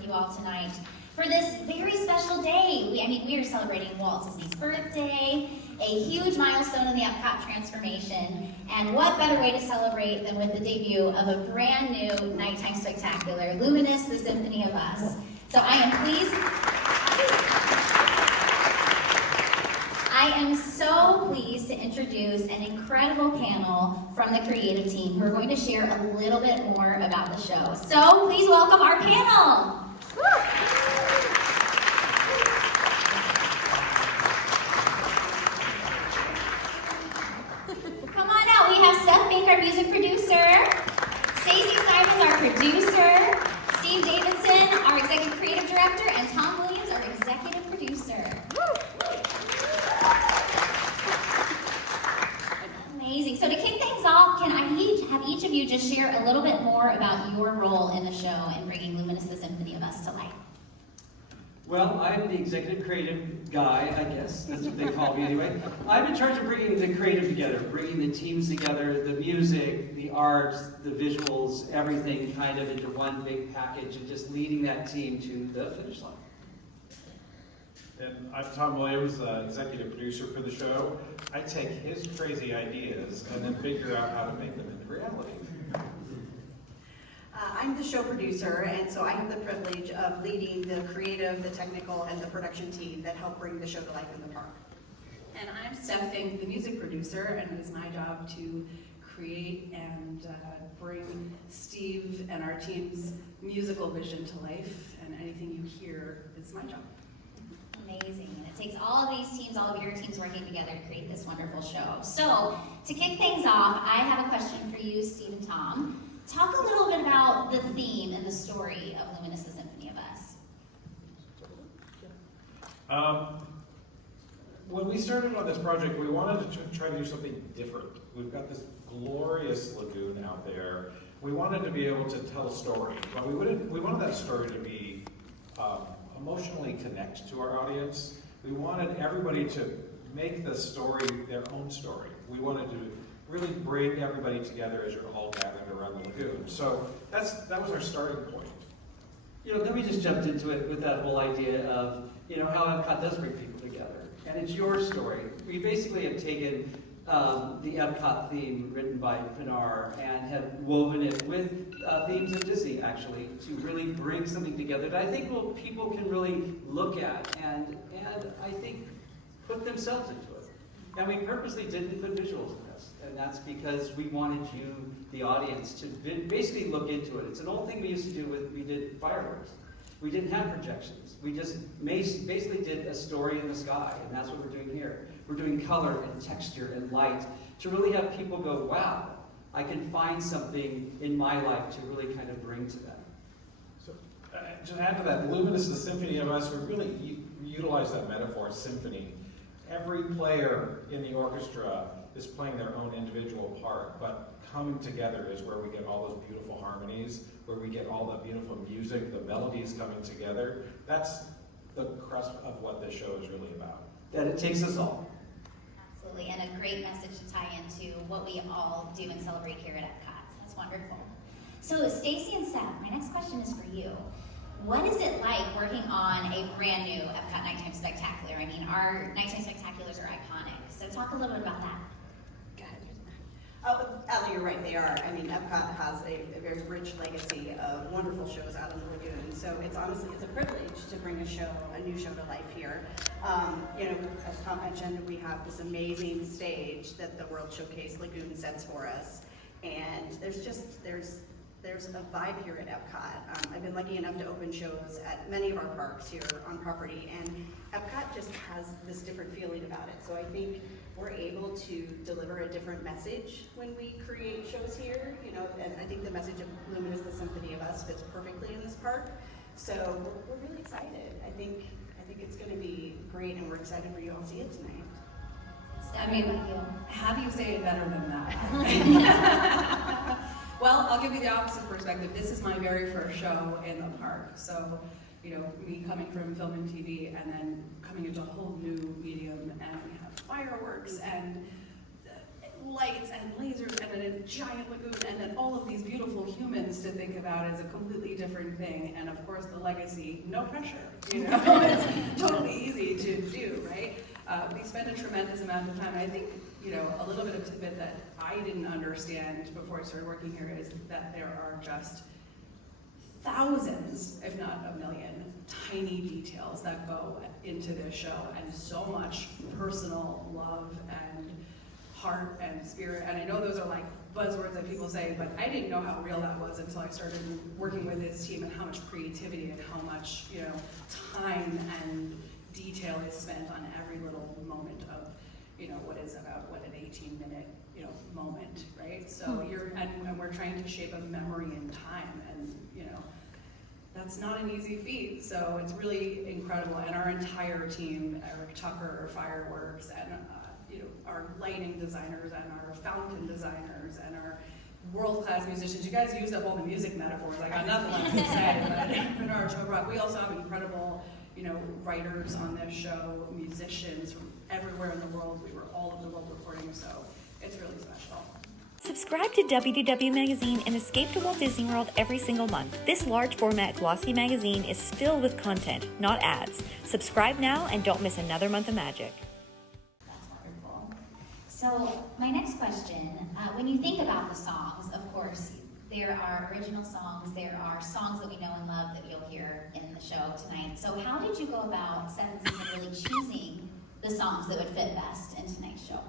with you all tonight for this very special day. We are celebrating Walt Disney's birthday, a huge milestone in the EPCOT transformation, and what better way to celebrate than with the debut of a brand new nighttime spectacular, Luminous The Symphony of Us. So I am so pleased to introduce an incredible panel from the creative team who are going to share a little bit more about the show. So please welcome our panel. Come on out. We have Fink, our music producer, Stacey Simons, our producer, Steve Davison, our executive creative director, and Tom Williams, our executive producer. Amazing. So to kick things off, can I have each of you just share a little bit more about your role in the show and bringing Luminous The Symphony of Us to life? Well, I'm the executive creative guy, I guess. That's what they call me anyway. I'm in charge of bringing the creative together, bringing the teams together, the music, the art, the visuals, everything kind of into one big package and just leading that team to the finish line. And I'm Tom Williams, executive producer for the show. I take his crazy ideas and then figure out how to make them into reality. I'm the show producer, and so I have the privilege of leading the creative, the technical, and the production team that help bring the show to life in the park. And I'm Stef, the music producer, and it is my job to create and bring Steve and our team's musical vision to life, and anything you hear is my job. Amazing. And it takes all of these teams, all of your teams working together to create this wonderful show. So to kick things off, I have a question for you, Steve and Tom. Talk a little bit about the theme and the story of Luminous The Symphony of Us. When we started on this project, we wanted to try to do something different. We've got this glorious lagoon out there. We wanted to be able to tell a story, but we wanted that story to be emotionally connect to our audience. We wanted everybody to make the story their own story. We wanted to really bring everybody together as you're all gathered around the lagoon. So that was our starting point. Then we just jumped into it with that whole idea of, how EPCOT does bring people together. And it's your story. We basically have taken the EPCOT theme written by Pinar and have woven it with themes of Disney, actually, to really bring something together that I think people can really look at and I think put themselves into it. And we purposely didn't put visuals in this, and that's because we wanted you, the audience, to basically look into it. It's an old thing we used to do we did fireworks. We didn't have projections. We just basically did a story in the sky, and that's what we're doing here. We're doing color and texture and light to really have people go, wow, I can find something in my life to really kind of bring to them. So to add to that, Luminous The Symphony of Us, we really utilize that metaphor, symphony. Every player in the orchestra is playing their own individual part, but coming together is where we get all those beautiful harmonies, where we get all the beautiful music, the melodies coming together. That's the crust of what this show is really about. That it takes us all. Absolutely, and a great message to tie into what we all do and celebrate here at EPCOT. That's wonderful. So Stacey and Stef, my next question is for you. What is it like working on a brand new EPCOT Nighttime Spectacular? I mean, our Nighttime Spectaculars are iconic, so talk a little bit about that. Go ahead. Oh, Allie, you're right, they are. I mean, EPCOT has a very rich legacy of wonderful shows out on the lagoon, so it's a privilege to bring a new show to life here. As Tom mentioned, we have this amazing stage that the World Showcase Lagoon sets for us, and there's a vibe here at EPCOT. I've been lucky enough to open shows at many of our parks here on property, and EPCOT just has this different feeling about it. So I think we're able to deliver a different message when we create shows here, and I think the message of Luminous The Symphony of Us fits perfectly in this park. So we're really excited. I think it's going to be great, and we're excited for you all to see it tonight. I mean, how do you say it better than that? Well, I'll give you the opposite perspective. This is my very first show in the park. So, me coming from film and TV and then coming into a whole new medium, and we have fireworks and lights and lasers and then a giant lagoon and then all of these beautiful humans to think about is a completely different everything, and of course the legacy, no pressure, you know, it's totally easy to do, right? We spend a tremendous amount of time, and I think, you know, a little bit of tidbit that I didn't understand before I started working here is that there are just thousands, if not a million, tiny details that go into this show, and so much personal love and heart and spirit. And I know those are like buzzwords that people say, but I didn't know how real that was until I started working with this team, and how much creativity and how much, you know, time and detail is spent on every little moment of, you know, what is about, what, an 18-minute, you know, moment, right? So and we're trying to shape a memory in time, and, you know, that's not an easy feat. So it's really incredible. And our entire team, Eric Tucker, our fireworks, and you know, our lighting designers, and our fountain designers, and our world-class musicians. You guys used up all the music metaphors. I got nothing left to say, but Bernard Chobrock. We also have incredible, you know, writers on this show, musicians from everywhere in the world. We were all over the world recording, so it's really special. Subscribe to WDW Magazine and escape to Walt Disney World every single month. This large format glossy magazine is filled with content, not ads. Subscribe now and don't miss another month of magic. That's wonderful. So my next question, when you think about the songs, of course, there are original songs, there are songs that we know and love that you'll hear in the show tonight. So how did you go about Seven Seas and really choosing the songs that would fit best in tonight's show?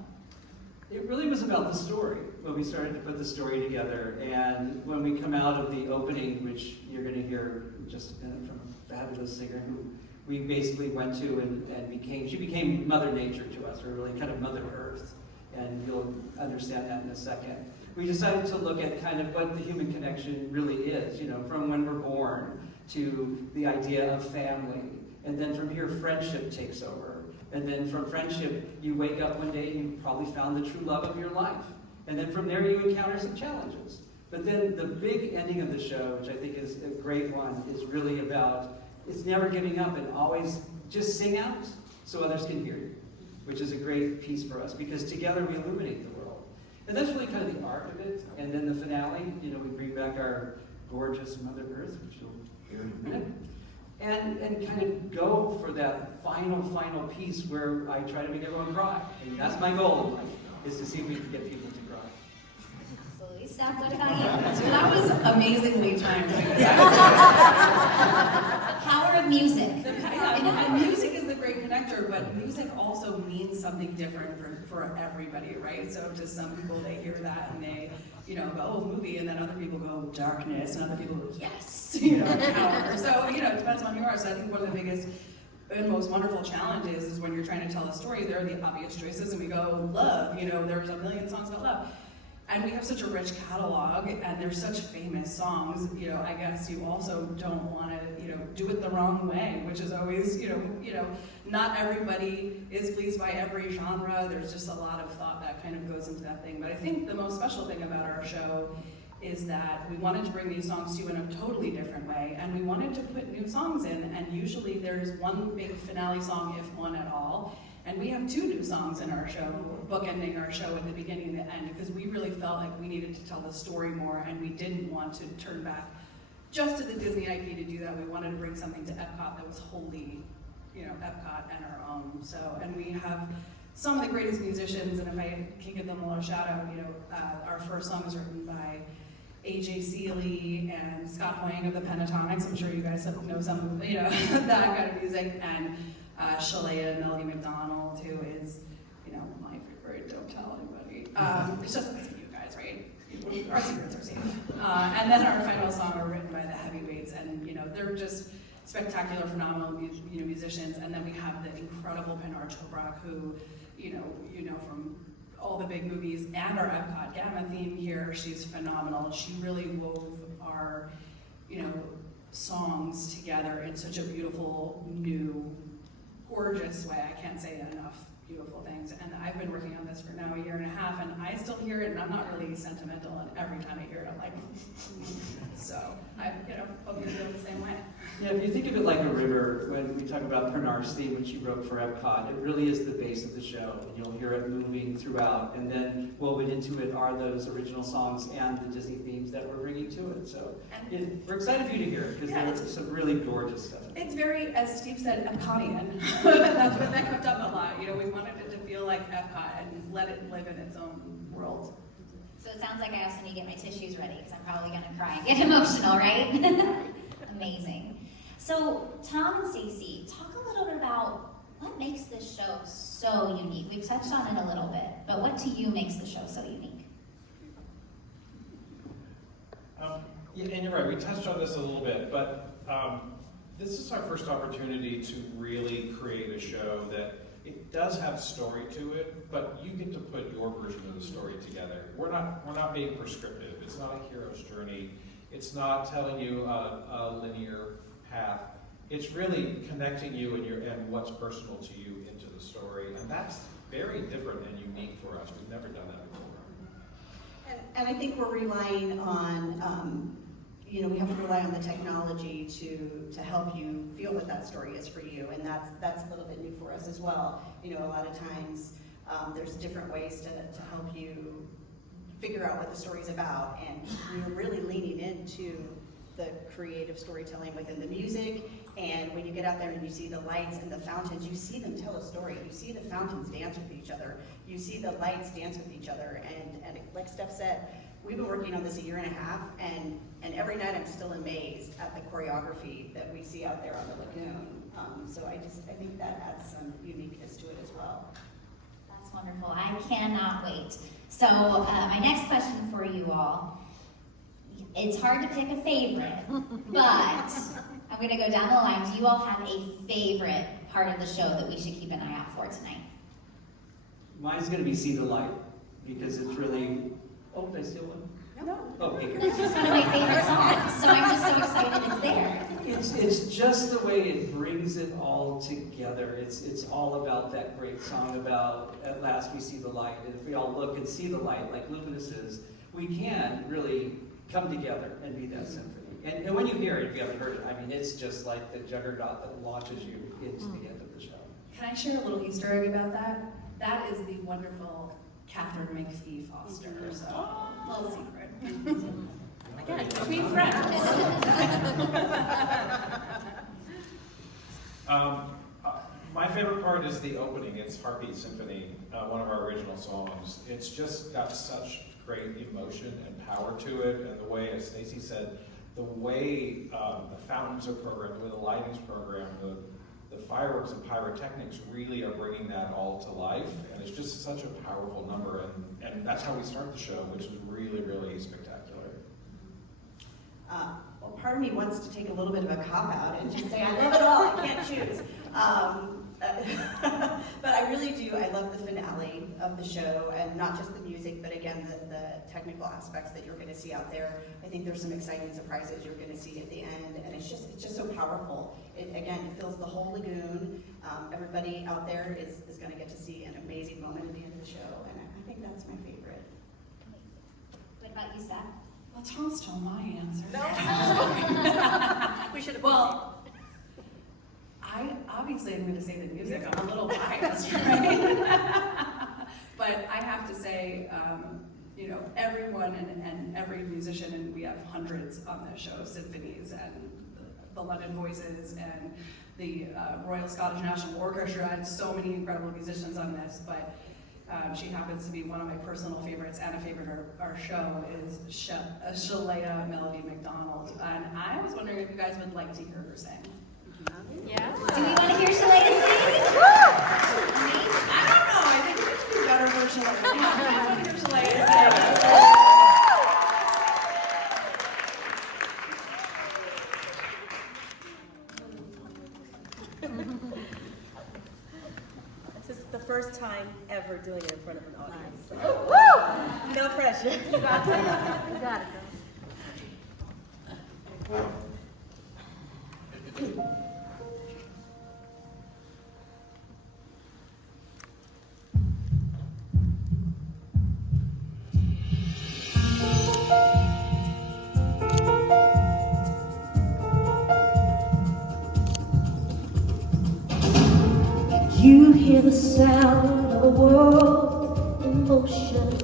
It really was about the story when we started to put the story together, and when we come out of the opening, which you're going to hear in just a minute from a fabulous singer who we basically went to and she became Mother Nature to us, or really kind of Mother Earth, and you'll understand that in a second. We decided to look at kind of what the human connection really is, you know, from when we're born to the idea of family, and then from here friendship takes over. And then from friendship, you wake up one day and you probably found the true love of your life. And then from there, you encounter some challenges. But then the big ending of the show, which I think is a great one, is really about, it's never giving up and always just sing out so others can hear you, which is a great piece for us, because together we illuminate the world. And that's really kind of the arc of it. And then the finale, you know, we bring back our gorgeous Mother Earth, which you'll hear in a minute. And kind of go for that final piece where I try to make everyone cry. And that's my goal in life, is to see if we can get people to cry. Absolutely. Steph, what about you? So that was amazingly timed. Power of music. Music is the great connector, but music also means something different for everybody, right? So to some people, they hear that and they, you know, go, oh, movie, and then other people go, darkness, and other people go, yes, you know, power. So, you know, it depends on who you are. So I think one of the biggest and most wonderful challenges is when you're trying to tell a story, there are the obvious choices, and we go, love, you know, there's a million songs about love. And we have such a rich catalog, and there's such famous songs, you know, I guess you also don't want to, you know, do it the wrong way, which is always, you know, not everybody is pleased by every genre. There's just a lot of thought that kind of goes into that thing. But I think the most special thing about our show is that we wanted to bring these songs to you in a totally different way, and we wanted to put new songs in, and usually there's one big finale song, if one at all. And we have 2 new songs in our show, bookending our show at the beginning and the end, because we really felt like we needed to tell the story more, and we didn't want to turn back just to the Disney IP to do that. We wanted to bring something to EPCOT that was wholly, you know, EPCOT and our own. So, and we have some of the greatest musicians, and if I can give them a little shout out, you know, our first song was written by AJ Seeley and Scott Hoying of the Pentatonics. I'm sure you guys know some of, you know, that kind of music. And Shele and Melody McDonald, who is, you know, my favorite, don't tell anybody. It's just because of you guys, right? Our secrets are safe. And then our final song are written by the Heavyweights, and, you know, they're just spectacular, phenomenal musicians. And then we have the incredible Bernard Chobrock, who, you know from all the big movies and our EPCOT Gamma theme here. She's phenomenal. She really wove our, you know, songs together in such a beautiful, new, gorgeous way. I can't say enough beautiful things. And I've been working on this for now 1.5 years, and I still hear it, and I'm not really sentimental, and every time I hear it, I'm like, so I, you know, hope you feel the same way. Yeah, if you think of it like a river, when we talk about Pernar's theme, which she wrote for EPCOT, it really is the base of the show, and you'll hear it moving throughout, and then woven into it are those original songs and the Disney themes that we're bringing to it. So we're excited for you to hear it, because there's some really gorgeous stuff. It's very, as Steve said, Epcotian. That's what that kept up a lot. You know, we wanted it to feel like Epcot and let it live in its own world. So it sounds like I also need to get my tissues ready because I'm probably going to cry and get emotional, right? Amazing. So Tom and Stacey, talk a little bit about what makes this show so unique. We've touched on it a little bit, but what to you makes the show so unique? Yeah, and you're right, we touched on this a little bit, but this is our first opportunity to really create a show that it does have story to it, but you get to put your version of the story together. We're not being prescriptive. It's not a hero's journey. It's not telling you a linear path. It's really connecting you and what's personal to you into the story, and that's very different and unique for us. We've never done that before. And I think we're relying on, we have to rely on the technology to help you feel what that story is for you, and that's a little bit new for us as well. You know, a lot of times there's different ways to help you figure out what the story's about, and we're really leaning into the creative storytelling within the music. And when you get out there and you see the lights and the fountains, you see them tell a story. You see the fountains dance with each other. You see the lights dance with each other. And like Stef said, we've been working on this a year and a half, and every night I'm still amazed at the choreography that we see out there on the lagoon. So I think that adds some uniqueness to it as well. That's wonderful. I cannot wait. So my next question for you all. It's hard to pick a favorite, but I'm going to go down the line. Do you all have a favorite part of the show that we should keep an eye out for tonight? Mine's going to be See the Light, because it's really... Oh, did I steal one? No. Oh, okay. It's just one of my favorite songs, so I'm just so excited it's there. It's just the way it brings it all together. It's all about that great song about At Last We See the Light. And if we all look and see the light like Luminous is, we can really come together and be that symphony. And when you hear it, if you haven't heard it, I mean, it's just like the juggernaut that launches you into the end of the show. Can I share a little Easter egg about that? That is the wonderful Catherine McPhee Foster. So, little secret. Again, between friends. My favorite part is the opening. It's Heartbeat Symphony, one of our original songs. It's just got such great emotion and power to it, and the way, as Stacey said, the way the fountains are programmed, the way the lighting's programmed, the fireworks and pyrotechnics really are bringing that all to life, and it's just such a powerful number, and that's how we start the show, which is really, really spectacular. Well, part of me wants to take a little bit of a cop-out and just say, I love it all, I can't choose. But I really do, I love the finale of the show, and not just the music, but again, the technical aspects that you're gonna see out there. I think there's some exciting surprises you're gonna see at the end, and it's just so powerful. It fills the whole lagoon. Everybody out there is gonna get to see an amazing moment at the end of the show, and I think that's my favorite. What about you, Steph? Well, Tom stole my answer. We should have. Well, I obviously am going to say the music. I'm a little biased, right? But I have to say, everyone and every musician, and we have hundreds on this show, symphonies and the London Voices and the Royal Scottish National Orchestra, and so many incredible musicians on this, but she happens to be one of my personal favorites, and a favorite of our show is Shele, Melody McDonald. And I was wondering if you guys would like to hear her sing. Yeah. Do we want to hear Shele sing? I don't know. I think we could do better for Shele. Yeah, I want to hear Shele sing. This is the first time ever doing it in front of an audience. So. No pressure. You got it. You got it. You hear the sound of a world in motion.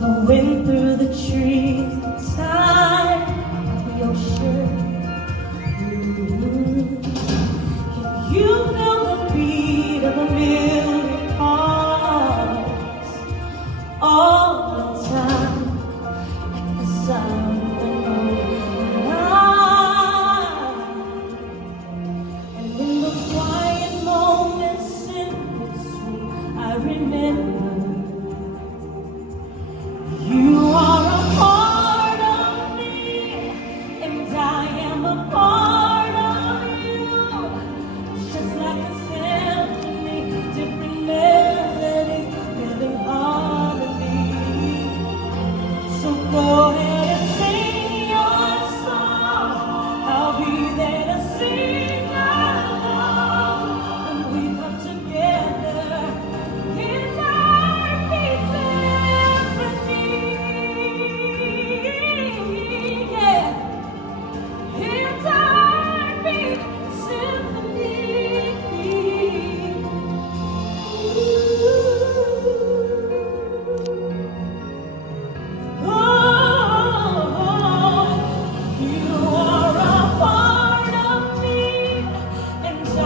The wind through the trees, the tide of the ocean. Can you feel the beat of a million hearts all the time? And the sound of an eye. And in those quiet moments in between, I remember you are a part of me, and I am a part of you. Just like a symphony, different melodies, living harmony. So go ahead and sing your song. I'll be there to sing along. When we come together, it's our symphony. Yeah, it's our big symphony. You are a part of me, and I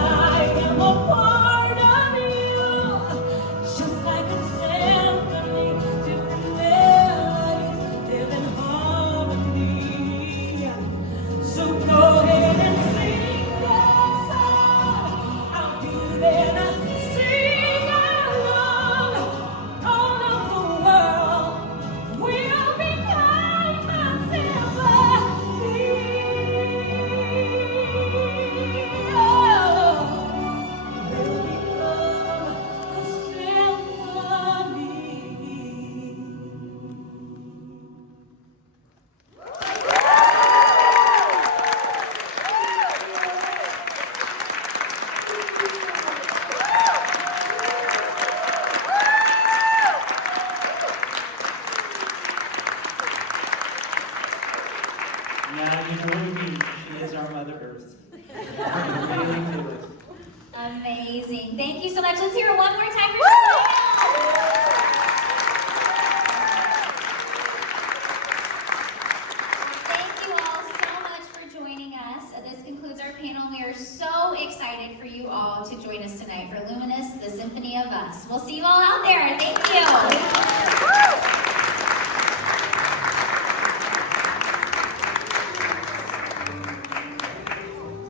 am a part of you. Just like a symphony, different melodies live in harmony. So go ahead and sing your song. I'll be there to sing along. All of the world will become my symphony. Oh, will become a symphony. Yeah, you know what I mean. She is our Mother Earth. I really feel it. Amazing. Thank you so much. Let's hear it one more time for Shele. Thank you all so much for joining us. This concludes our panel. We are so excited for you all to join us tonight for Luminous, the Symphony of Us. We'll see you all out there. Thank